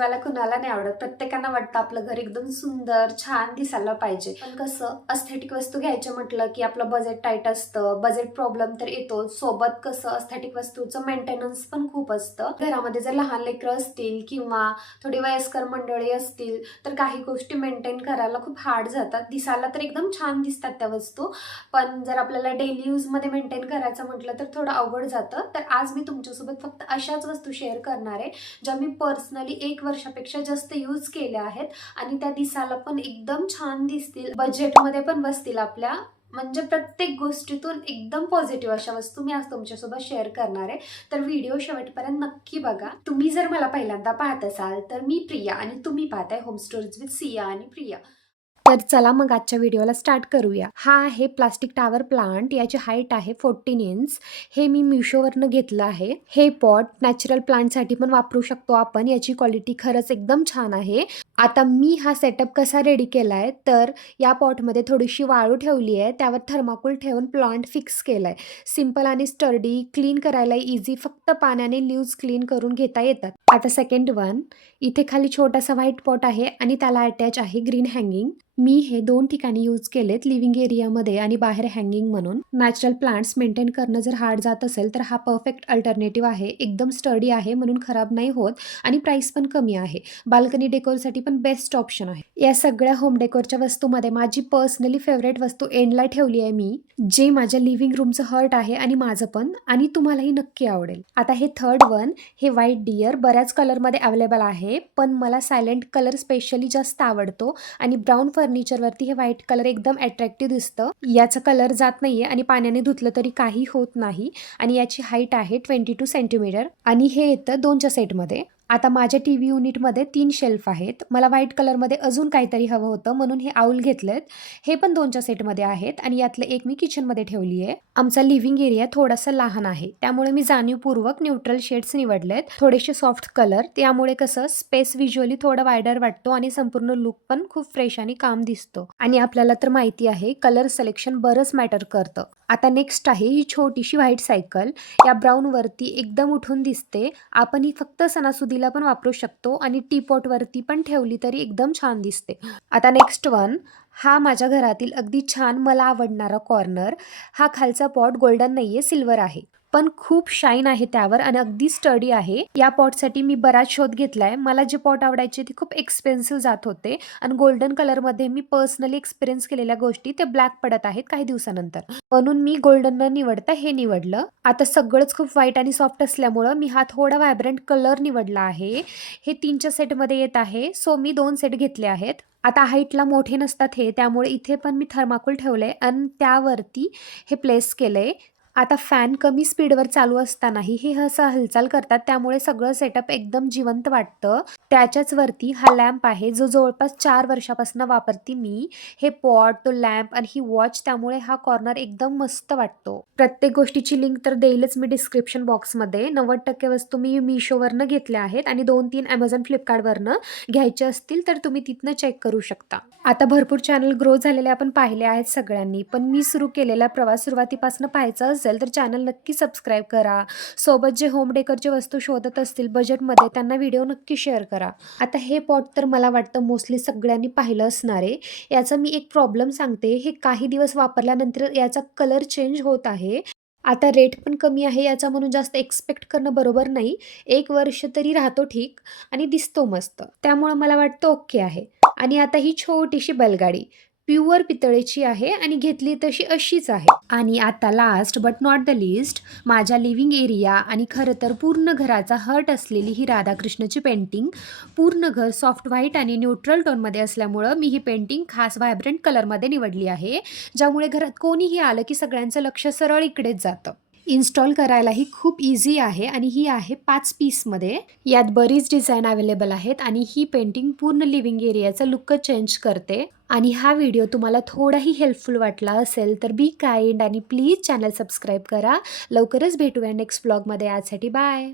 दिवाला कुणाला नाही आवडत, प्रत्येकांना वाटतं आपलं घर एकदम सुंदर छान दिसायला पाहिजे. पण कसं अस्थेटिक वस्तू घ्यायचं म्हटलं की आपलं बजेट टाईट असतं, बजेट प्रॉब्लेम तर येतो. सोबत कसं अस्थेटिक वस्तूचं मेंटेनन्स पण खूप असतं. घरामध्ये जर लहान लेकरं असतील किंवा थोडी वयस्कर मंडळी असतील तर काही गोष्टी मेंटेन करायला खूप हार्ड जातात. दिसायला तर एकदम छान दिसतात त्या वस्तू, पण जर आपल्याला डेली यूज मध्ये मेंटेन करायचं म्हटलं तर थोडं अवघड जातं. तर आज मी तुमच्यासोबत फक्त अशाच वस्तू शेअर करणार आहे ज्या मी पर्सनली 1 वर्षापेक्षा जास्त यूज केल्या आहेत आणि त्या दिसायला पण एकदम छान दिसतील, बजेटमध्ये पण बसतील आपल्या. म्हणजे प्रत्येक गोष्टीतून एकदम पॉझिटिव्ह अशा वस्तू मी आज तुमच्यासोबत शेअर करणार आहे. तर व्हिडिओ शेवटपर्यंत नक्की बघा. तुम्ही जर मला पहिल्यांदा पाहत असाल तर मी प्रिया आणि तुम्ही पाहताय होम स्टोरीज विथ सिया आणि प्रिया. तर चला मग आजच्या व्हिडिओला स्टार्ट करूया. हा आहे प्लास्टिक टावर प्लांट. याची हाईट आहे 14 इंच. हे मी मिशोवरनं घेतलं आहे. हे पॉट नॅचरल प्लांटसाठी पण वापरू शकतो आपण. याची क्वालिटी खरंच एकदम छान आहे. आता मी हा सेटअप कसा रेडी केलाय तर या पॉटमध्ये थोडीशी वाळू ठेवली आहे, त्यावर थर्माकोल ठेवून प्लांट फिक्स केलाय. सिंपल आणि स्टर्डी, क्लीन करायला इझी, फक्त पाण्याने लीव्स क्लीन करून घेता येतात. आता सेकंड वन, इथे खाली छोटासा व्हाईट पॉट आहे आणि त्याला अटॅच आहे ग्रीन हँगिंग. मी हे 2 ठिकाणी यूज केलेत, लिव्हिंग एरियामध्ये आणि बाहेर हँगिंग म्हणून. नॅचरल प्लांट्स मेंटेन करणं जर हार्ड जात असेल तर हा परफेक्ट अल्टरनेटिव्ह आहे. एकदम स्टडी आहे म्हणून खराब नाही होत आणि प्राइस पण कमी आहे. बाल्कनी डेकोरसाठी पण बेस्ट ऑप्शन आहे. या सगळ्या होम डेकोरच्या वस्तूमध्ये माझी पर्सनली फेवरेट वस्तू एंडला ठेवली आहे मी, जे माझ्या लिव्हिंग रूमचं हर्ट आहे आणि माझं पण, आणि तुम्हालाही नक्की आवडेल. आता हे थर्ड वन, हे व्हाईट डिअर बऱ्याच कलरमध्ये अवेलेबल आहे, पण मला सायलेंट कलर स्पेशली जास्त आवडतो आणि ब्राऊन फर्निचरवरती हे व्हाईट कलर एकदम अट्रॅक्टिव्ह दिसतं. याचा कलर जात नाहीये आणि पाण्याने धुतलं तरी काही होत नाही. आणि याची हाईट आहे 22 सेंटीमीटर आणि हे येतं 2च्या सेटमध्ये. आता माझ्या टीव्ही युनिटमध्ये 3 शेल्फ आहेत. मला व्हाईट कलरमध्ये अजून काहीतरी हवं होतं म्हणून हे आऊल घेतलेत. हे पण 2च्या सेटमध्ये आहेत आणि यातलं एक मी किचनमध्ये ठेवली आहे. आमचा लिव्हिंग एरिया थोडासा लहान आहे, त्यामुळे मी जाणीवपूर्वक न्यूट्रल शेड्स निवडलेत, थोडेसे सॉफ्ट कलर. त्यामुळे कसं स्पेस व्हिज्युअली थोडा वायडर वाटतो आणि संपूर्ण लुक पण खूप फ्रेश आणि काम दिसतो. आणि आपल्याला तर माहिती आहे कलर सिलेक्शन बरंच मॅटर करतं. आता नेक्स्ट आहे ही छोटीशी व्हाईट सायकल. या ब्राऊन वरती एकदम उठून दिसते. आपण ही फक्त सणासुदीला पण वापरू शकतो आणि टीपॉट वरती पण ठेवली तरी एकदम छान दिसते. आता नेक्स्ट वन, हा माझ्या घरातील अगदी छान मला आवडणारा कॉर्नर. हा खालचा पॉट गोल्डन नाहीये, सिल्वर आहे, पण खूप शाईन आहे त्यावर आणि अगदी स्टडी आहे. या पॉटसाठी मी बराच शोध घेतलाय. मला जे पॉट आवडायचे ते खूप एक्सपेन्सिव्ह जात होते आणि गोल्डन कलरमध्ये मी पर्सनली एक्सपिरियन्स केलेल्या गोष्टी ते ब्लॅक पडत आहेत काही दिवसानंतर, म्हणून मी गोल्डन न निवडता हे निवडलं. आता सगळंच खूप व्हाईट आणि सॉफ्ट असल्यामुळं मी हा थोडा व्हायब्रंट कलर निवडला आहे. हे 3च्या सेटमध्ये येत आहे, सो मी 2 सेट घेतले आहेत. आता हाईटला मोठे नसतात हे, त्यामुळे इथे पण मी थर्माकोल ठेवलंय आणि त्यावरती हे प्लेस केलंय. आता फॅन कमी स्पीडवर चालू असतानाही हे असं हालचाल करतात, त्यामुळे सगळं सेटअप एकदम जिवंत वाटतं. त्याच्याच वरती हा लॅम्प आहे जो जवळपास 4 वर्षापासून वापरते मी. हे पॉट, तो लॅम्प आणि ही वॉच, त्यामुळे हा कॉर्नर एकदम मस्त वाटतो. प्रत्येक गोष्टीची लिंक तर देईलच मी डिस्क्रिप्शन बॉक्समध्ये. 90% वस्तू मी मिशोवरनं घेतल्या आहेत आणि 2-3 Amazon फ्लिपकार्टवरनं. घ्यायचे असतील तर तुम्ही तिथनं चेक करू शकता. आता भरपूर चॅनल ग्रो झालेले आपण पाहिले आहेत सगळ्यांनी, पण मी सुरू केलेला प्रवास सुरुवातीपासून पाहायचा असेल तर चॅनल नक्की सबस्क्राईब करा. सोबत जे होम डेकोरचे वस्तू शोधत असतील बजेटमध्ये त्यांना व्हिडिओ नक्की शेअर करा. आता हे पॉट तर मला वाटतं मोस्टली सगळ्यांनी पाहिलं असणार आहे. याचा मी एक प्रॉब्लेम सांगते, हे काही दिवस वापरल्यानंतर याचा कलर चेंज होत आहे. आता रेट पण कमी आहे याचा म्हणून जास्त एक्सपेक्ट करणं बरोबर नाही. 1 वर्ष तरी राहतो ठीक आणि दिसतो मस्त, त्यामुळं मला वाटतं ओके आहे. आणि आता ही छोटीशी बैलगाडी प्युअर पितळेची आहे आणि घेतली तशी अशीच आहे. आणि आता last but not the list, माझ्या लिव्हिंग एरिया आणि खरं तर पूर्ण घराचा हर्ट असलेली ही राधाकृष्णाची पेंटिंग. पूर्ण घर सॉफ्ट व्हाईट आणि न्यूट्रल टोनमध्ये असल्यामुळं मी ही पेंटिंग खास व्हायब्रंट कलरमध्ये निवडली आहे, ज्यामुळे घरात कोणीही आलं की सगळ्यांचं लक्ष सरळ इकडेच जातं. इन्स्टॉल करायलाही खूप इझी आहे आणि ही आहे 5 पीसमध्ये. यात बरीच डिझाईन अवेलेबल आहेत आणि ही पेंटिंग पूर्ण लिव्हिंग एरियाचा लुक चेंज करते. आणि हा व्हिडिओ तुम्हाला थोडाही हेल्पफुल वाटला असेल तर बी काइंड आणि प्लीज चॅनल सबस्क्राईब करा. लवकरच भेटूया नेक्स्ट ब्लॉगमध्ये. आजसाठी बाय.